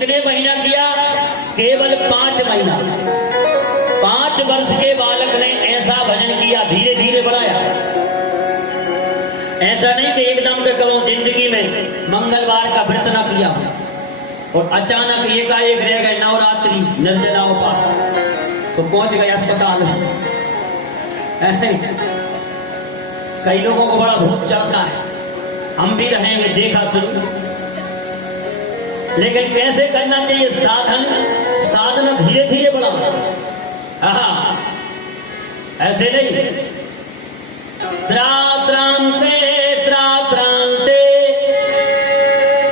कितने महीना किया? केवल 5 महीना। 5 वर्ष के बालक ने ऐसा भजन किया, धीरे धीरे बढ़ाया। ऐसा नहीं कि एकदम के करो जिंदगी में मंगलवार का व्रत न किया और अचानक एकाएक रह गए नवरात्रि निर्जला उपास तो पहुंच गए अस्पताल में। कई लोगों को बड़ा भूत चढ़ता है, हम भी रहेंगे, देखा सुन। लेकिन कैसे करना चाहिए? साधन धीरे धीरे बढ़ाओ। हाँ, ऐसे नहीं। त्रात्रांते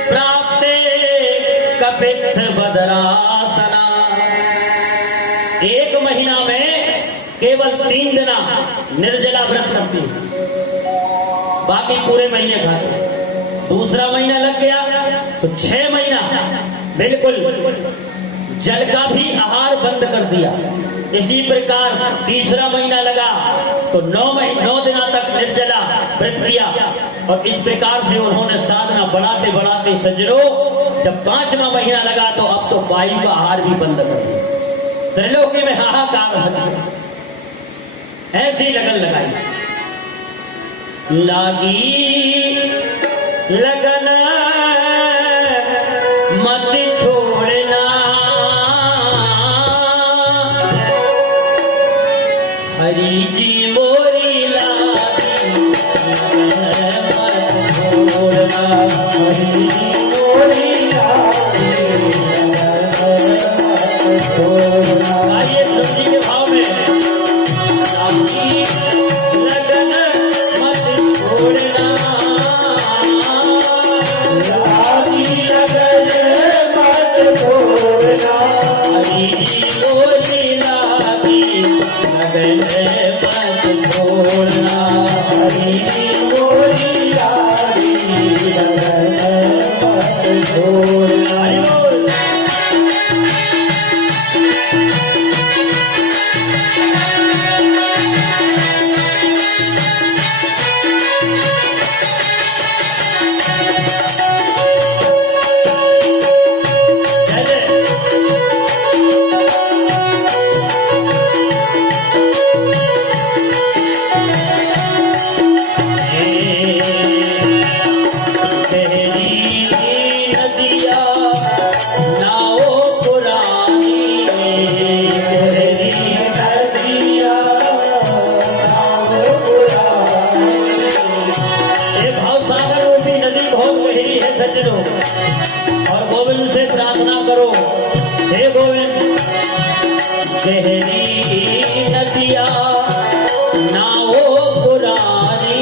प्राप्ते कपित्थ बदरासना। 1 महीना में केवल 3 दिन निर्जला व्रत करती है, बाकी पूरे महीने खाते। दूसरा महीना लग गया तो 6 महीना बिल्कुल जल का भी आहार बंद कर दिया। इसी प्रकार तीसरा महीना लगा तो 9 दिनों तक निर्जला व्रत किया और इस प्रकार से उन्होंने साधना बढ़ाते बढ़ाते सजरो जब 5वां महीना लगा तो अब तो वायु का आहार भी बंद कर दिया। त्रिलोकी में हाहाकार मच गया। ऐसी लगन लगाई, लागी लगन मत छोड़ना, हरि जी मोरी लागी मत छोड़ना, हरि जी मोरी लागी मत छोड़ना। आइए तुलसी के भाव में, लागी लगन मत छोड़ना, लागी लगन मत छोड़ना, हरि जी मोरी लागी लगन मत छोड़ना, हरि जी मोरी लागी लगन मत छोड़ना। और गोविंद से प्रार्थना करो, हे गोविंद गहरी नदिया नाओ पुरानी,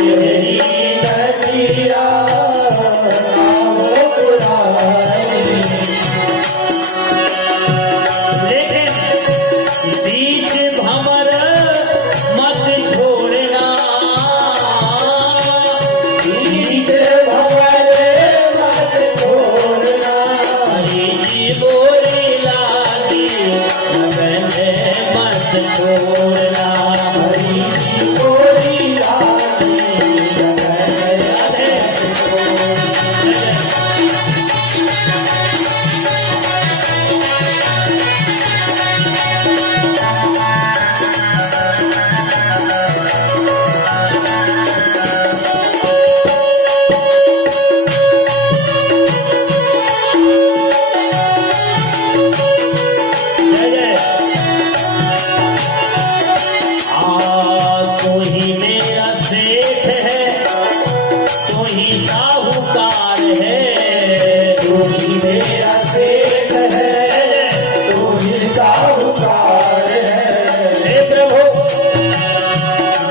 गहरी नदिया नाओ पुरानी, लेकिन बीच भंवर मत छोड़ना, बीच भंवर मत छोड़ना, हरि जी मोरी लागी लगन मत छोड़ना, हरि जी मोरी लागी लगन मत छोड़ना। तू ही मेरा सेठ है, तू ही साहूकार है, तू ही मेरा सेठ है, तू ही साहूकार है। हे प्रभु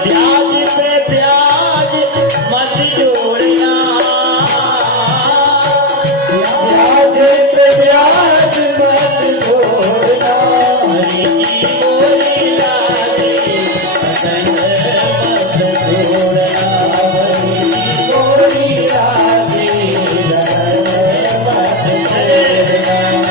ब्याज पे ब्याज मत जोड़ना, ब्याज पे ब्याज मत जोड़ना, हरि जी मोरी लागी लगन मत छोड़ना, हरि जी मोरी लागी लगन मत छोड़ना।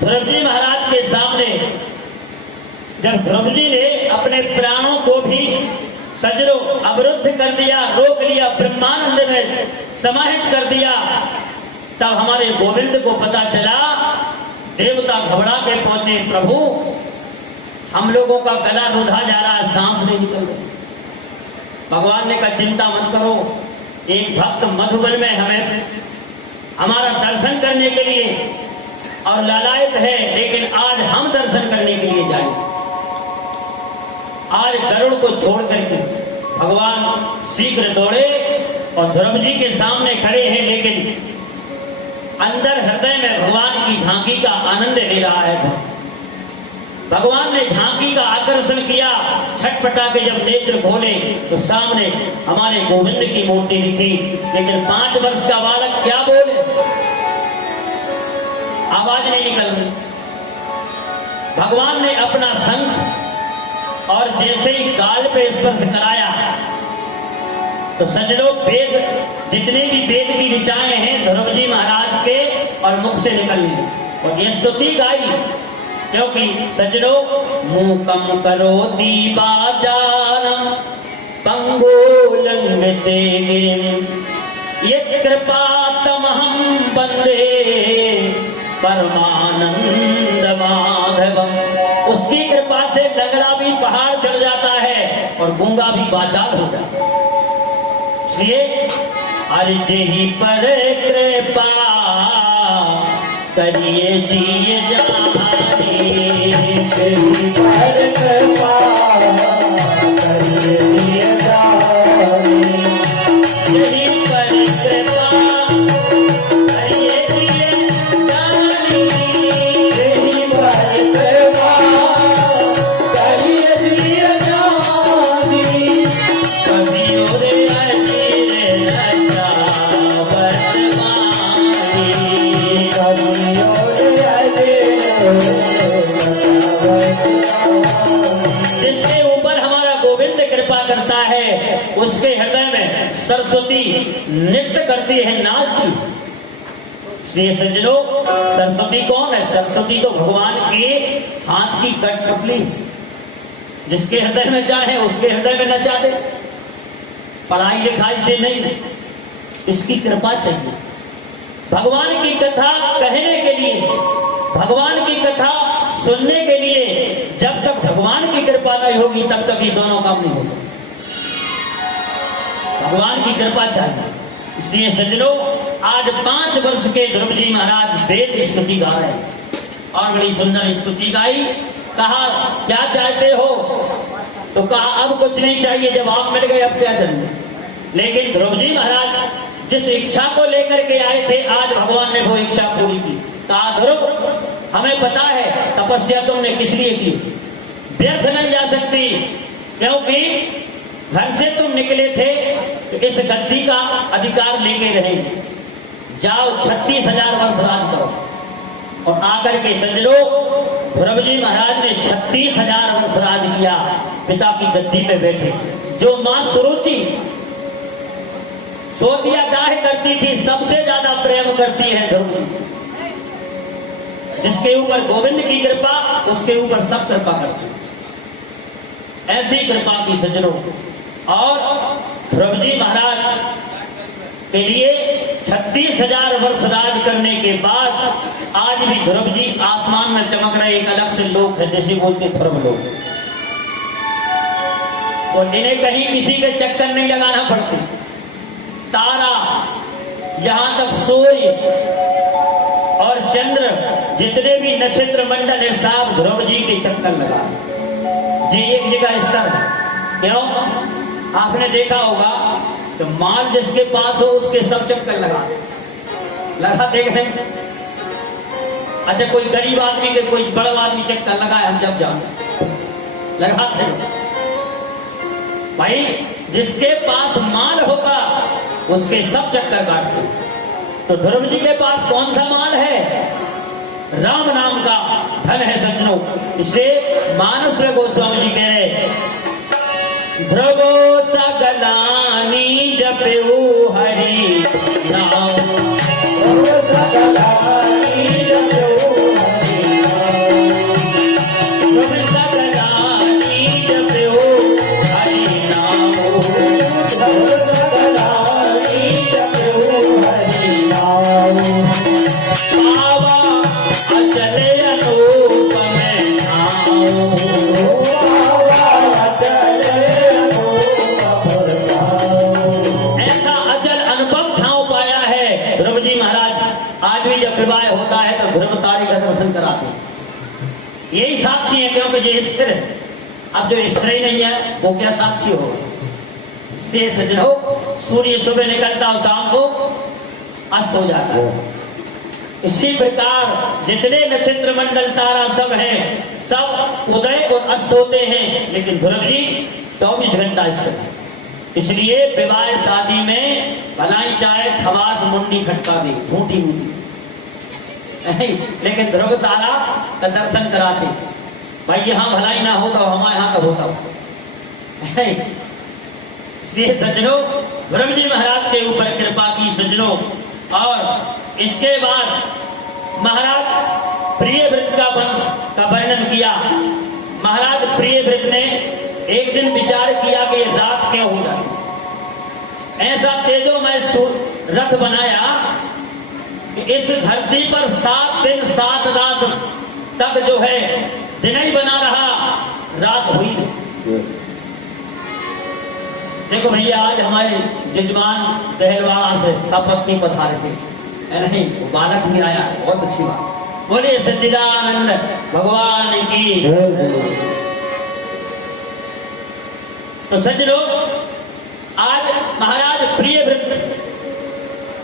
ध्रुव जी महाराज के सामने जब ध्रुव जी ने अपने प्राणों को भी सजरों अवरुद्ध कर दिया, रोक लिया, ब्रह्मानंद में समाहित कर दिया, तब हमारे गोविंद को पता चला। देवता घबरा के पहुंचे, प्रभु हम लोगों का गला रुधा जा रहा है, सांस नहीं निकल रही। भगवान ने कहा चिंता मत करो, एक भक्त मधुबन में हमें हमारा दर्शन करने के लिए और लालायित है, लेकिन आज हम दर्शन करने के लिए जाएंगे। आज गरुड़ को छोड़ करके भगवान शीघ्र दौड़े और ध्रुव जी के सामने खड़े हैं, लेकिन अंदर हृदय में भगवान की झांकी का आनंद ले रहा है। भगवान ने झांकी का आकर्षण किया, छटपटा के जब नेत्र खोले तो सामने हमारे गोविंद की मूर्ति दिखी, लेकिन 5 वर्ष का बालक क्या बोले, आवाज नहीं निकल रही। भगवान ने अपना शंख और जैसे ही गाल पे स्पर्श कराया तो सजनों वेद, जितने भी वेद की ऋचाएं हैं ध्रुव जी महाराज के और मुख से निकली और ये स्तुति गाई, क्योंकि सजनों मूकम करोति वाचालम पंगुलं गिरिं यत् कृपातमहं वन्दे परमानंद माधवम। उसकी कृपा से लंगड़ा भी पहाड़ चढ़ जाता है और गूंगा भी वाचाल हो जाता है। इसलिए अर्ज ही पर कृपा करिए जिए जाने, पर कृपा करिए जिए जाने, यही पर कृपा करिए जिए जाने, यही पर कृपा करिए जिए जाने। कभी उरे जिसके ऊपर हमारा गोविंद कृपा करता है, उसके हृदय में सरस्वती नृत्य करती है, नाचती। इसलिए सज्जनों, सरस्वती कौन है? सरस्वती तो भगवान के हाथ की कठपुतली, जिसके हृदय में चाहे उसके हृदय में नचा दे। पढ़ाई लिखाई से नहीं, इसकी कृपा चाहिए। भगवान की कथा कहने के लिए, भगवान की कथा सुनने के लिए जब तक भगवान की कृपा नहीं होगी तब तक ये दोनों काम नहीं हो सकते। भगवान की कृपा चाहिए। इसलिए सज्जनों, आज 5 वर्ष के ध्रुव जी महाराज वेद स्तुति गा रहे हैं और बड़ी सुंदर स्तुति गाई। कहा क्या चाहते हो? तो कहा अब कुछ नहीं चाहिए, जब आप मिल गए अब क्या करना। लेकिन ध्रुव जी महाराज जिस इच्छा को लेकर के आए थे, आज भगवान ने वो इच्छा पूरी की। कहा ध्रुव, हमें पता है तपस्या तुमने किस लिए की, व्यर्थ नहीं जा सकती, क्योंकि घर से तुम निकले थे तो इस गद्दी का अधिकार लेके रहे। जाओ 36,000 वर्ष राज करो। और आकर के सज्जनों, ध्रुव जी महाराज ने 36,000 वर्ष राज किया, पिता की गद्दी पे बैठे। जो मां सुरुचि सोतिया दाह करती थी, सबसे ज्यादा प्रेम करती है ध्रुव जी। जिसके ऊपर गोविंद की कृपा, उसके ऊपर सब कृपा करती है। ऐसी कृपा की सज्जनों। और ध्रुव जी महाराज के लिए 36,000 वर्ष राज करने के बाद आज भी ध्रुव जी आसमान में चमक रहे एक अलग से लोक है, जैसे बोलते ध्रुव लोक। और इन्हें कहीं किसी के चक्कर नहीं लगाना पड़ते। तारा, यहां तक सूर्य और चंद्र, जितने भी नक्षत्र मंडल है, सब ध्रुव जी के चक्कर लगा। जी एक जगह स्तर है। क्यों? आपने देखा होगा तो माल जिसके पास हो उसके सब चक्कर लगा देख रहे हैं। अच्छा कोई गरीब आदमी के कोई बड़ा आदमी चक्कर लगाए हम जब जाते लगाते भाई, जिसके पास माल होगा उसके सब चक्कर काटते। तो ध्रुव जी के पास कौन सा माल है? राम नाम का धन है सज्जनों। इसलिए मानस में गोस्वामी जी कह रहे ध्रुवो सकलानी जपऊ हरि नाम, ध्रुवो सकलानी जपऊ हरि नाम, ध्रुव सकलानी जपऊ हरि नाम, ध्रुव सकलानी जपऊ हरि नाम, पावा अचल अनूप में नाम, विवाह होता है तो ध्रुवतारी का दर्शन कराते हैं। यही साक्षी है, क्योंकि ये स्थिर है। अब जो स्थिर ही नहीं है वो क्या साक्षी हो? इसलिए सज्जन हो, सूर्य सुबह निकलता हो शाम को अस्त हो जाता है। इसी प्रकार जितने नक्षत्र मंडल तारा सब हैं, सब उदय और अस्त होते हैं, लेकिन ध्रुव जी 24 घंटा स्थिर है। इसलिए विवाह शादी में भलाई चाहे खवास मुंडी खटका दे घूटी मुंडी, लेकिन ध्रुव तारा का दर्शन कराते। भाई यहाँ भलाई ना होता हमारे यहाँ का होता। इसलिए सज्जनों ध्रुव जी महाराज के ऊपर कृपा की सज्जनों। और इसके बाद महाराज प्रियव्रत का वंश का वर्णन किया। महाराज प्रियव्रत ने एक दिन विचार किया कि रात क्या होगा। ऐसा तेजोमय रथ बनाया कि इस धरती पर 7 दिन 7 रात तक जो है दिन ही बना रहा, रात हुई नहीं। देखो भैया आज हमारे जजमान दहलवाड़ा से सपत्नी पधारे थे, नहीं वो बालक भी आया, बहुत अच्छी बात। बोलिए सच्चिदानंद भगवान की। तो सज्जनों आज महाराज प्रियव्रत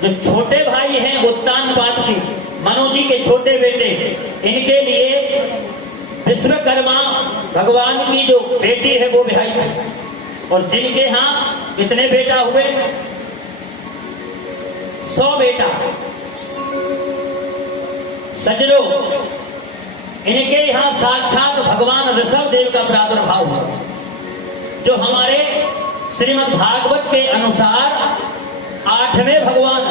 जो छोटे भाई हैं उत्तानपाद के, मनु जी के छोटे बेटे, इनके लिए विश्वकर्मा भगवान की जो बेटी है वो ब्याही है। और जिनके यहाँ कितने बेटा हुए? 100 बेटा। सज्जनों इनके यहाँ साक्षात भगवान ऋषभ देव का प्रादुर्भाव हुआ, जो हमारे श्रीमद् भागवत के अनुसार 8वें भगवान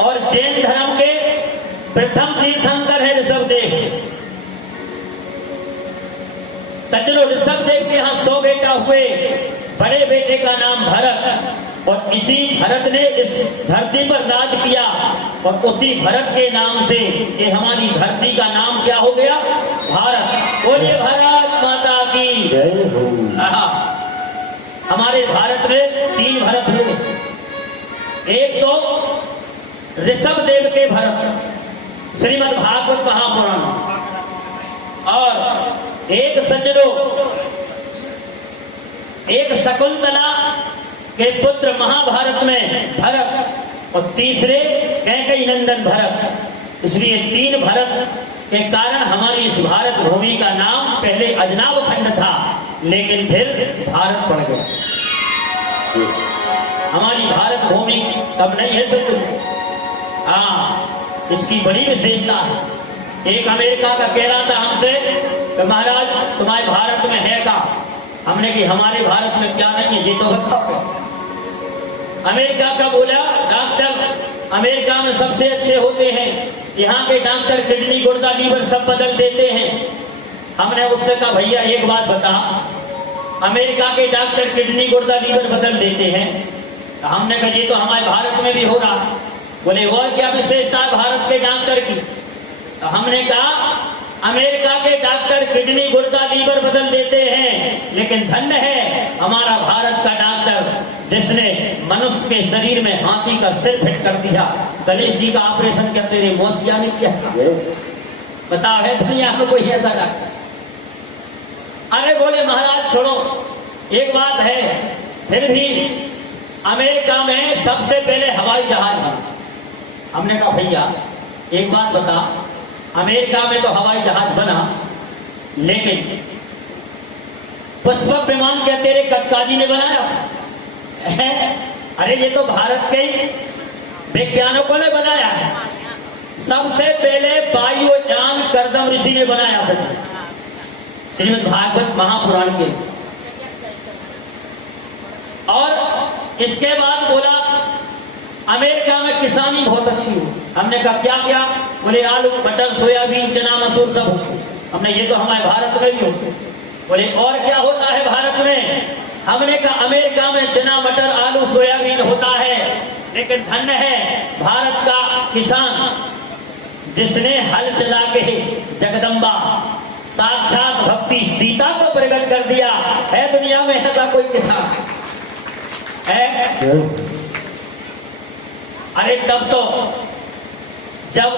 और जैन धर्म के प्रथम तीर्थंकर है ऋषभ देव। सज्जनों ऋषभ देव के यहाँ 100 बेटा हुए। बड़े बेटे का नाम भरत, और इसी भरत ने इस धरती पर राज किया, और उसी भरत के नाम से ये हमारी धरती का नाम क्या हो गया? भारत। बोलिए भारत माता की जय हो। हमारे भारत में 3 भरत हुए। एक तो ऋषभ देव के भरत, श्रीमद् भागवत महापुराण, और एक सज्जनों एक शकुंतला के पुत्र महाभारत में भरत, और तीसरे कैकेयी नंदन भरत। इसलिए 3 भरत के कारण हमारी इस भारत भूमि का नाम पहले अजनाब खंड था, लेकिन फिर भारत पड़ गया। हमारी भारत भूमि अब नहीं है सज्जनों। हाँ, इसकी बड़ी विशेषता है। एक अमेरिका का कह रहा था हमसे कि महाराज तुम्हारे भारत में है का? हमने कि हमारे भारत में क्या नहीं है, ये तो बताओ। अमेरिका का बोला डॉक्टर अमेरिका में सबसे अच्छे होते हैं, यहाँ के डॉक्टर किडनी गुर्दा लीवर सब बदल देते हैं। हमने उससे कहा भैया एक बात बता, अमेरिका के डॉक्टर किडनी गुर्दा लीवर बदल देते हैं। तो हमने कहा ये तो हमारे भारत में भी हो रहा। बोले और क्या विशेषता है भारत के डॉक्टर की? तो हमने कहा अमेरिका के डॉक्टर किडनी गुर्दा लीवर बदल देते हैं, लेकिन धन्य है हमारा भारत का डॉक्टर जिसने मनुष्य के शरीर में हाथी का सिर फिट कर दिया। गणेश जी का ऑपरेशन करते रहे, मोसिया नहीं किया। बताओ है दुनिया में कोई ऐसा डॉक्टर? अरे बोले महाराज छोड़ो, एक बात है, फिर भी अमेरिका में सबसे पहले हवाई जहाज बना। हमने कहा भैया एक बात बता, अमेरिका में तो हवाई जहाज बना, लेकिन पुष्पक विमान क्या तेरे कक्काजी ने बनाया? अरे ये तो भारत के वैज्ञानिकों ने बनाया है। सबसे पहले वायुयान करदम ऋषि ने बनाया था, श्रीमद् भागवत महापुराण के। और इसके बाद बोला अमेरिका में किसानी बहुत अच्छी हो। हमने कहा क्या क्या? बोले आलू, मटर, सोयाबीन, चना, मसूर सब। हमने ये तो हमारे भारत में भी होते। बोले और क्या होता है भारत में? हमने कहा अमेरिका में चना, मटर, आलू, सोयाबीन होता है, लेकिन धन्य है भारत का किसान जिसने हल चला के जगदम्बा साक्षात भक्ति सीता को प्रकट कर दिया है। दुनिया में ऐसा कोई किसान है? अरे तब तो जब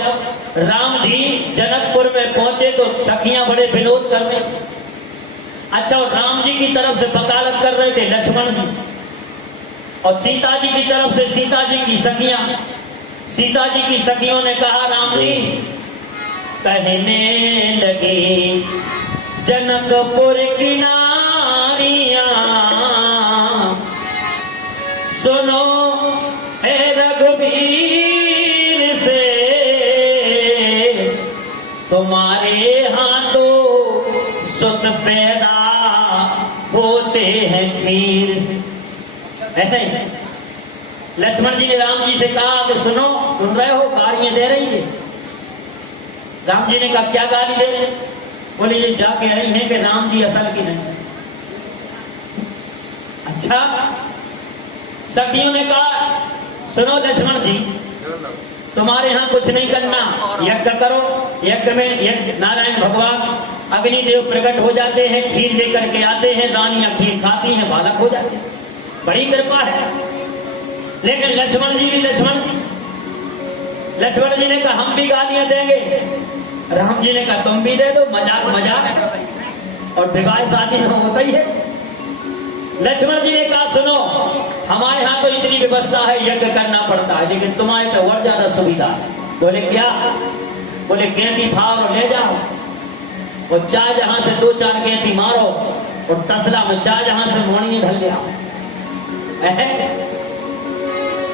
राम जी जनकपुर में पहुंचे तो सखियां बड़े विनोद कर रहे थे। अच्छा, और राम जी की तरफ से वकालत कर रहे थे लक्ष्मण जी, और सीता जी की तरफ से सीता जी की सखियां। सीता जी की सखियों ने कहा राम जी, कहने लगी जनकपुर की नारियां, सुनो हे रघुवीर से, तुम्हारे हाथों सुत पैदा होते हैं खीर से। लक्ष्मण जी ने राम जी से कहा कि सुनो, सुन रहे हो, गालियां दे रही है। राम जी ने कहा क्या गाली दे रहे? बोले ये जा कह रही है कि राम जी असल की नहीं। अच्छा, सखियों ने कहा सुनो लक्ष्मण जी, तुम्हारे यहाँ कुछ नहीं करना, यज्ञ करो। यज्ञ में यज्ञ नारायण भगवान अग्निदेव प्रकट हो जाते हैं, खीर लेकर के आते हैं, रानियां खीर खाती हैं, बालक हो जाते हैं, बड़ी कृपा है। लेकिन लक्ष्मण जी ने कहा हम भी गालियां देंगे। राम जी ने कहा तुम भी दे दो, मजाक मजाक, और विवाह शादी में होता ही है। लक्ष्मण जी ने कहा सुनो, हमारे यहाँ तो इतनी व्यवस्था है, यज्ञ करना पड़ता है, लेकिन तुम्हारे तो और ज्यादा सुविधा है। बोले क्या? बोले गेंदी फाड़ और ले जाओ, और चार जहां से 2-4 गेंदी मारो, और तसला में चार जहां से मोड़िए ढल ले आओ।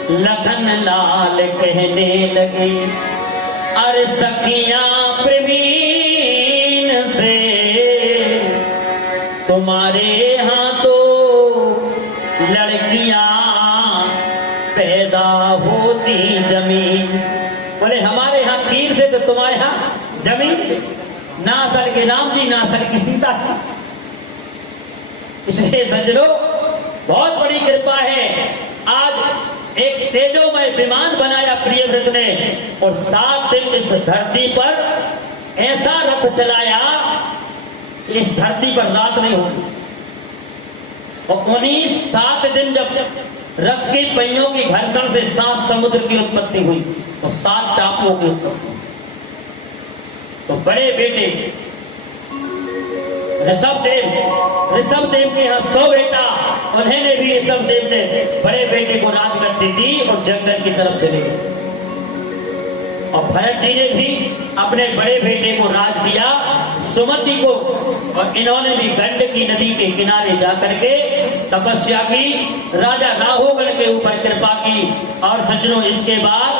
लखन लाल कहने लगे अरे सखियां प्रवीण से, तुम्हारे हाथों लड़कियां पैदा होती जमीन से। बोले हमारे यहाँ खीर से, तो तुम्हारे यहाँ जमीन से। ना असल के राम जी, ना असल की सीता जी। इसलिए सज्जनों, बहुत बड़ी कृपा है। आज एक तेजोमय विमान बनाया प्रियव्रत ने, और 7 दिन इस धरती पर ऐसा रथ चलाया, इस धरती पर रात नहीं होगी। और उन्हीं 7 दिन जब रथ की पहियों की घर्षण से 7 समुद्र की उत्पत्ति हुई, और 7 टापुओं की उत्पत्ति। तो बड़े बेटे ऋषभ देव के यहाँ 100 बेटा, उन्होंने भी ऋषभ देव ने बड़े बेटे को राजगद्दी दी और जंगल की तरफ चले गए। और भरत जी ने भी अपने बड़े बेटे को राज दिया, सुमति को, और इन्होंने भी गंडकी नदी के किनारे जाकर के तपस्या की, राजा राहुगण के ऊपर कृपा की। और सज्जनों, इसके बाद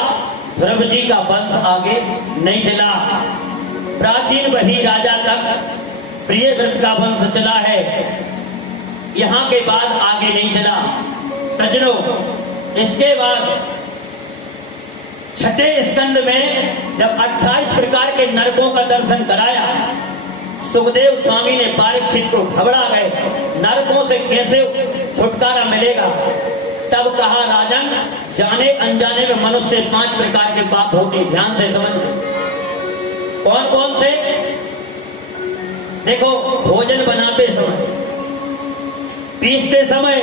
ध्रुव जी का वंश आगे नहीं चला, प्राचीन वही राजा तक प्रियव्रत का वंश चला है, यहाँ के बाद आगे नहीं चला। सज्जनों, इसके बाद 6ठे स्कंद में जब 28 प्रकार के नरकों का दर्शन कराया, सुखदेव स्वामी ने परीक्षित को घबरा गए, नरकों से कैसे छुटकारा मिलेगा। तब कहा राजन, जाने अनजाने में मनुष्य 5 प्रकार के पाप होते, ध्यान से समझ। कौन कौन से? देखो, भोजन बनाते समय, पीसते समय,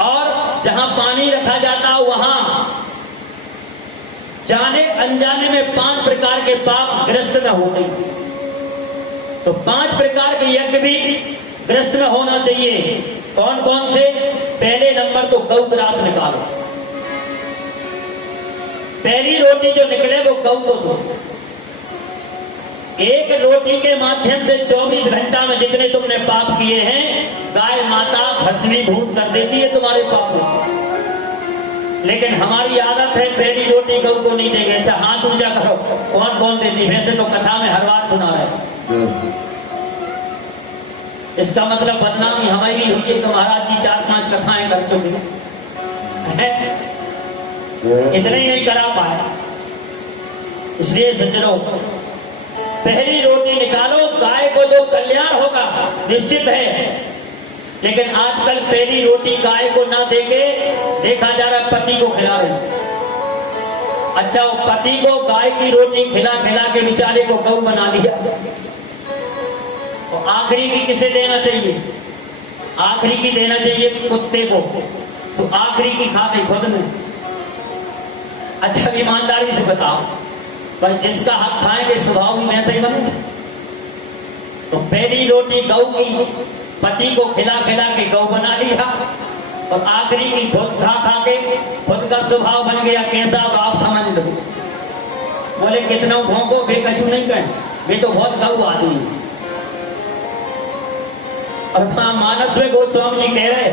और जहां पानी रखा जाता वहां जाने अनजाने में 5 प्रकार के पाप ग्रस्त न होते। तो 5 प्रकार के यज्ञ भी ग्रस्त में होना चाहिए। कौन कौन से? पहले नंबर तो गौ ग्रास निकालो। पहली रोटी जो निकले वो गौ को दो। एक रोटी के माध्यम से 24 घंटा में जितने तुमने पाप किए हैं, गाय माता भस्मीभूत कर देती है तुम्हारे पापों। लेकिन हमारी आदत है पहली रोटी गौ को नहीं देंगे। अच्छा हाथ ऊंचा करो, कौन कौन देती? वैसे तो कथा में हर बात सुना रहे। इसका मतलब बदनामी हमारी हुई है कि महाराज जी 4-5 कथाएं कर चुके हैं, इतने ही नहीं करा पाए। इसलिए सज्जनों, पहली रोटी निकालो, गाय को जो कल्याण होगा निश्चित है। लेकिन आजकल पहली रोटी गाय को ना देके देखा जा रहा पति को खिला रहे। अच्छा, वो पति को गाय की रोटी खिला खिला के बेचारे को गौ बना लिया। तो आखिरी की किसे देना चाहिए? आखिरी की देना चाहिए कुत्ते को। तो आखिरी की खा गई खुद में। अच्छा, ईमानदारी से बताओ भाई, जिसका हक खाएंगे स्वभाव भी वैसे ही बने। तो पहली रोटी गौ की पति को खिला खिला के गौ बना लिया, और आखिरी की खुद खा खा के खुद का स्वभाव बन गया। कैसा बाप समझ लो। बोले कितना भोंको, वे कछु नहीं कहें, वे तो बहुत गौ आदमी। और मानस में गोस्वामी जी कह रहे,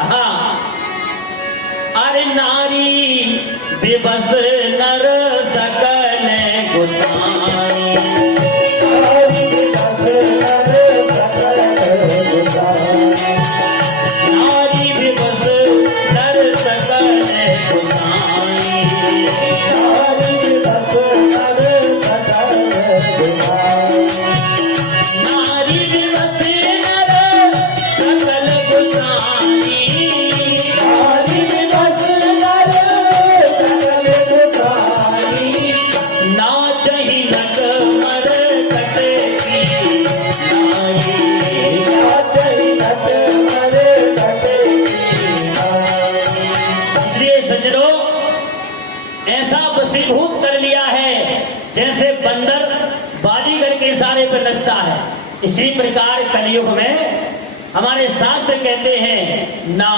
हाँ, अरे नारी विवश नर सकल गोसाई, नारी विवश नर सकल गोसाई, नारी विवश नर सकल गोसाई, नारी विवश नर सकल गोसाई, नारी विवश नर सकल गोसाई, नारी विवश नर सकल गोसाई, नाचहि नट मर कटे की नाई, नाचहि नट मर कटे की नाई। इसलिए सज्जनों, ऐसा वशीभूत कर लिया है जैसे बंदर बाजीगर के इशारे पर नचता है। इसी प्रकार कलयुग में हमारे शास्त्र कहते हैं ना